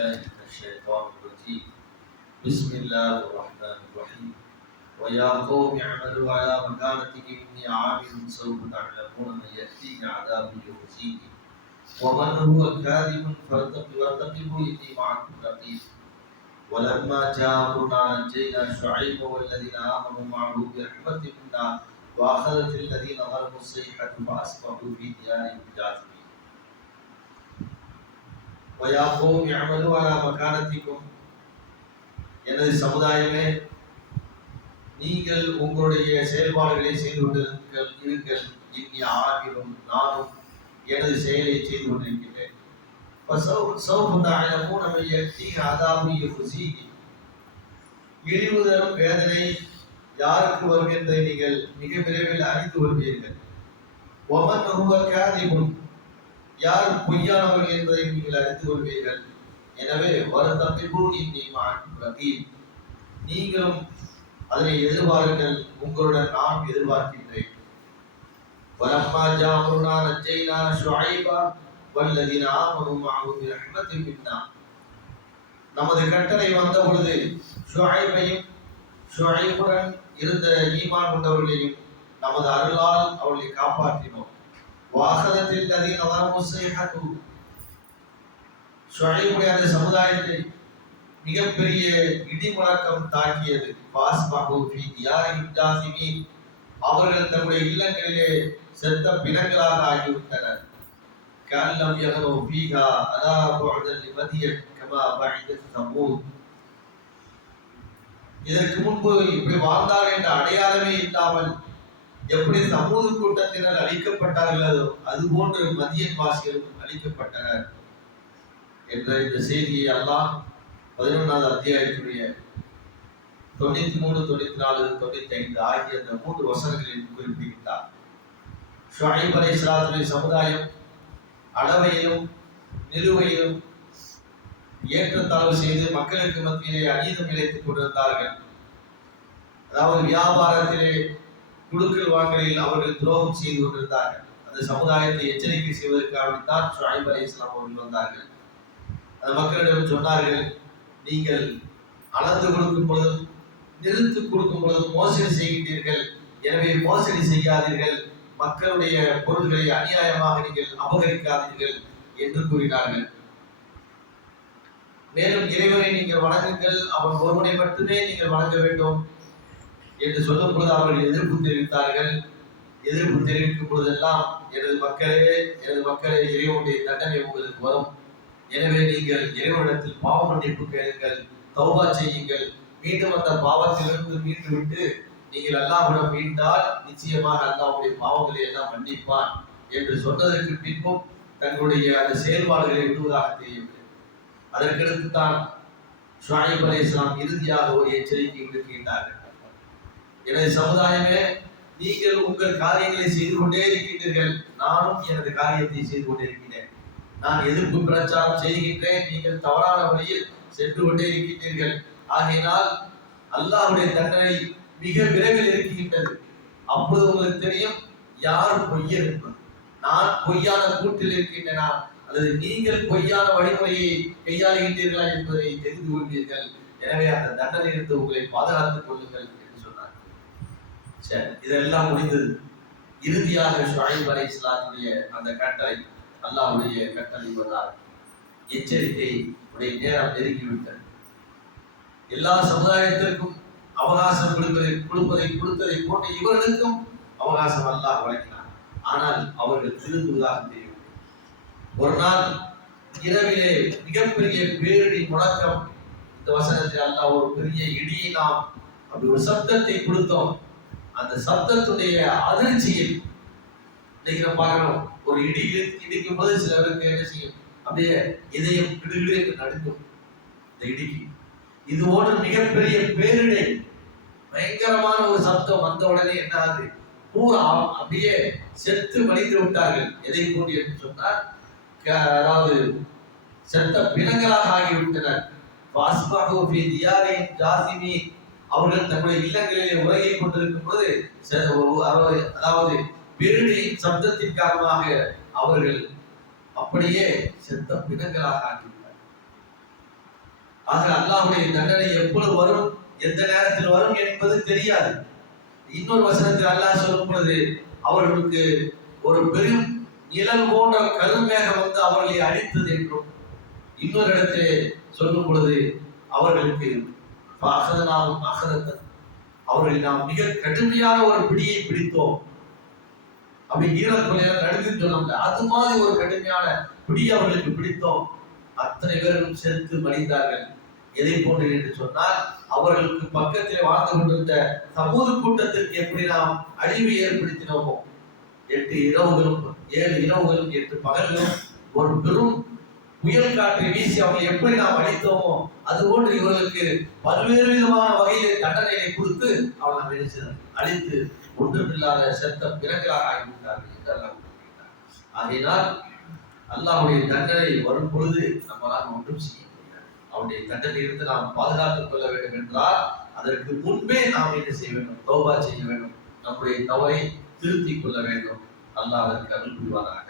بالله من الشيطان الرجيم. بسم الله الرحمن الرحيم. ويا قوم اعملوا على مكانتكم إني عامل سوف تعلمون من يأتيه عذاب يخزيه ومن هو كاذب فارتقبوا إني معكم رقيب. ولما جاء أمرنا نجينا شعيب والذين آمنوا معه برحمة منا وأخذت الذين ظلموا الصيحة فأصبحوا في ديارهم جاثمين. ويا قوم اعملوا على مكانتكم. எனது சமுதாயமே, நீங்கள் உங்களுடைய செயல்பாடுகளை செய்து கொண்டிருங்கள். இனி ஆகிலும் நானும் எனது செயலை செய்து கொண்டிருக்கிறேன். இழிவு தரும் வேதனை யாருக்கு வரும் என்பதை நீங்கள் மிக விரைவில் அறிந்து கொள்வீர்கள். யார் பொய்யானவர்கள் என்பதை நீங்கள் அறிந்து கொள்வீர்கள். எனவே நீங்களும் அதனை எதிர்பாருங்கள், உங்களுடன் நான் எதிர்பார்க்கின்றேன். நமது கட்டளை வந்த பொழுது ஷுஐபையும் ஷுஐபுடன் இருந்த ஈமான் கொண்டவர்களையும் நமது அருளால் அவர்களை காப்பாற்றினோம். வாகனத்தில் அதிக வரமுசைஹது, ஷுஐபுடைய அந்த சமுதாயத்தை மிகப்பெரிய இடி முழக்கம் தாக்கியது. அவர்கள் தங்களுடைய இல்லங்களிலே செத்த பிணங்களாக ஆகிவிட்டனர். இதற்கு முன்பு இப்படி வாழ்ந்தார் என்ற அடையாளமே இல்லாமல் எப்படி சமூக கூட்டத்தினர் அழிக்கப்பட்டார்களோ அதுபோன்று மதியன் வாசிகளும் அழிக்கப்பட்டனர் என்ற இந்த செய்தியை அல்லாஹ் 11வது அத்தியாயத்துடைய 93, 94, 95 ஆகிய அந்த 3 வசனங்களில் குறிப்பிட்டார். ஷுஐப் அலைஹிஸ்ஸலாத்துடைய சமுதாயம் அளவையிலும் நிலுவையிலும் ஏற்றத்தாழ்வு செய்து மக்களுக்கு மத்தியிலே அநீதம் இழைத்துக் கொண்டிருந்தார்கள். அதாவது வியாபாரத்திலே குடுக்கல் வாங்கலில் அவர்கள் துரோகம் செய்து கொண்டிருந்தார்கள். அந்த சமுதாயத்தை எச்சரிக்கை செய்வதற்காகத்தான் ஷுஐப் அலைஹிஸ்ஸலாம் அவர்கள் வந்தார்கள். அந்த மக்களிடம் சொன்னார்கள், நீங்கள் அளந்து கொடுக்கும் பொழுதும் நிறுத்து கொடுக்கும் பொழுதும் மோசடி செய்கின்றீர்கள். எனவே மோசடி செய்யாதீர்கள், மக்களுடைய பொருள்களை அநியாயமாக நீங்கள் அபகரிக்காதீர்கள் என்று கூறினார்கள். மேலும் இறைவனை நீங்கள் வணங்குங்கள், அவன் ஒருவனை மட்டுமே நீங்கள் வணங்க வேண்டும் என்று சொல்லும் பொழுது அவர்கள் எதிர்ப்பு தெரிவித்தார்கள். எதிர்ப்பு தெரிவிக்கும் பொழுதெல்லாம் எனது மக்களே இறைவனுடைய தண்டனை உங்களுக்கு வரும். எனவே நீங்கள் இறைவனிடத்தில் பாவ மன்னிப்பு கேளுங்கள், தௌபா செய்யுங்கள். மீண்டும் அந்த பாவத்திலிருந்து மீண்டுவிட்டு நீங்கள் அல்லாஹ்விடம் மீண்டால் நிச்சயமாக அல்லாஹ்வுடைய பாவங்களை எல்லாம் மன்னிப்பான் என்று சொன்னதற்கு பின்பும் தங்களுடைய அந்த செயல்பாடுகளை விடுவதாக தெரியவில்லை. அதற்கடுத்து தான் ஷுஐப் அலைஹிஸ்ஸலாம் இறுதியாக ஒரு எச்சரிக்கை விடுக்கின்றார்கள். எனது சமுதாயமே, நீங்கள் உங்கள் காரியங்களை செய்து கொண்டே இருக்கின்றீர்கள், நானும் எனது காரியத்தை செய்து கொண்டே இருக்கிறேன். நான் எதிர்ப்பு பிரச்சாரம் செய்கின்றேன், நீங்கள் தவறான வழியில் சென்று கொண்டே இருக்கின்றீர்கள். ஆகையினால் அல்லாஹ்வுடைய தண்டனை மிக விரைவில் இருக்கின்றது. அப்போது உங்களுக்கு தெரியும் யார் பொய்யர் என்பது. நான் பொய்யான கூட்டில் இருக்கின்றனா அல்லது நீங்கள் பொய்யான வழிமுறையை கையாளுகின்றீர்களா என்பதை தெரிந்து கொள்வீர்கள். எனவே அந்த தண்டனையிலிருந்து உங்களை பாதுகாத்துக் கொள்ளுங்கள் என்று சொன்னார். சரி, இதெல்லாம் முடிந்தது. இறுதியாக ஷுஐப் அலைஹிஸ்ஸலாத்துடைய அந்த கட்டளை, அல்லாஹ்வுடைய கட்டளை என்பதால் எச்சரிக்கை உடைய நேரம் நெருங்கிவிட்டது. எல்லா சமுதாயத்திற்கும் அவகாசம் கொடுத்ததை போட்டு இவர்களுக்கும் அவகாசம் அல்லாஹ் வழங்கினார். ஆனால் அவர்கள் திருந்துவதாக தெரியவில்லை. ஒரு நாள் இரவிலே மிகப்பெரிய பேரிடி முழக்கம். இந்த வசனத்தில் அல்லாஹ் ஒரு பெரிய இடியை நாம் அப்படி ஒரு சப்தத்தை கொடுத்தோம். அந்த சப்தத்துடைய அதிர்ச்சியில் இன்னைக்கு நம்ம பார்க்கணும். ஒரு இடி இடிக்கும் போது சிலருக்கு என்ன செய்யும், அப்படியே இதயம் கிடுகிடு என்று நடுங்கும். இந்த இடிக்கு இது போன்ற மிகப்பெரிய பேரிடை, பயங்கரமான ஒரு சப்தம் வந்த உடனே என்ன ஆகுது, பூரா அப்படியே செத்து மடிந்து விட்டார்கள். எதை போன்று என்று சொன்னால், அதாவது செத்த பிணங்களாக ஆகிவிட்டனர். அவர்கள் தங்களுடைய இல்லங்களிலே உறங்கிக் கொண்டிருக்கும் போது, அதாவது பேரிடியின் சப்தத்தின் காரணமாக அவர்கள் அப்படியே செத்த பிணங்களாக ஆகிவிட்டார். ஆக அல்லாஹ்வுடைய தண்டனை எப்பொழுது வரும், எந்த நேரத்தில் வரும் என்பது தெரியாது. இன்னொரு வசனத்தில் அல்லாஹ் சொல்லும் பொழுது அவர்களுக்கு ஒரு பெரும் நிழல் போன்ற கருமேகம் வந்து அவர்களை அழித்தது என்றும், இன்னொரு இடத்திலே சொல்லும் பொழுது அவர்களுக்கு அவர்களை நாம் மிக கடுமையான ஒரு பிடியை பிடித்தோம். அப்படி ஈரக்குலையா நடுங்கு சொன்னாங்க. அது மாதிரி ஒரு கடுமையான பிடி அவர்களுக்கு பிடித்தோம். அத்தனை பேரும் செத்து மடிந்தார்கள். எதை போன்று என்று சொன்னால், அவர்களுக்கு பக்கத்தில் வாழ்ந்து கொண்டிருந்த சமூக கூட்டத்திற்கு எப்படி நாம் அழிவை ஏற்படுத்தினோமோ, 8 இரவுகளும் 7 இரவுகளும் 8 பகல்களும் ஒரு பெரும் புயல் காற்றை வீசி அவங்களை எப்படி நாம் அழித்தோமோ, அதுபோன்று இவர்களுக்கு பல்வேறு விதமான வகையிலே தண்டனையை கொடுத்து அவர்கள் நினைச்சனர் அழித்து ஒன்றுமில்லாத செத்த பிறகுகளாக ஆகிவிட்டார்கள் என்று அல்லாஹ் கூறுகிறார். ஆகையினால் அல்லாஹ்வுடைய தண்டனை வரும் பொழுது நம்மளால் ஒன்றும் செய்ய முடியாது. அவருடைய தண்டனையிலிருந்து நாம் பாதுகாத்துக் கொள்ள வேண்டும் என்றால் அதற்கு முன்பே நாம் என்ன செய்ய வேண்டும்? தௌபா செய்ய வேண்டும். நம்முடைய தவறை திருத்திக் கொள்ள வேண்டும். அல்லாஹ் அதற்கு அருள் புரிவாராக.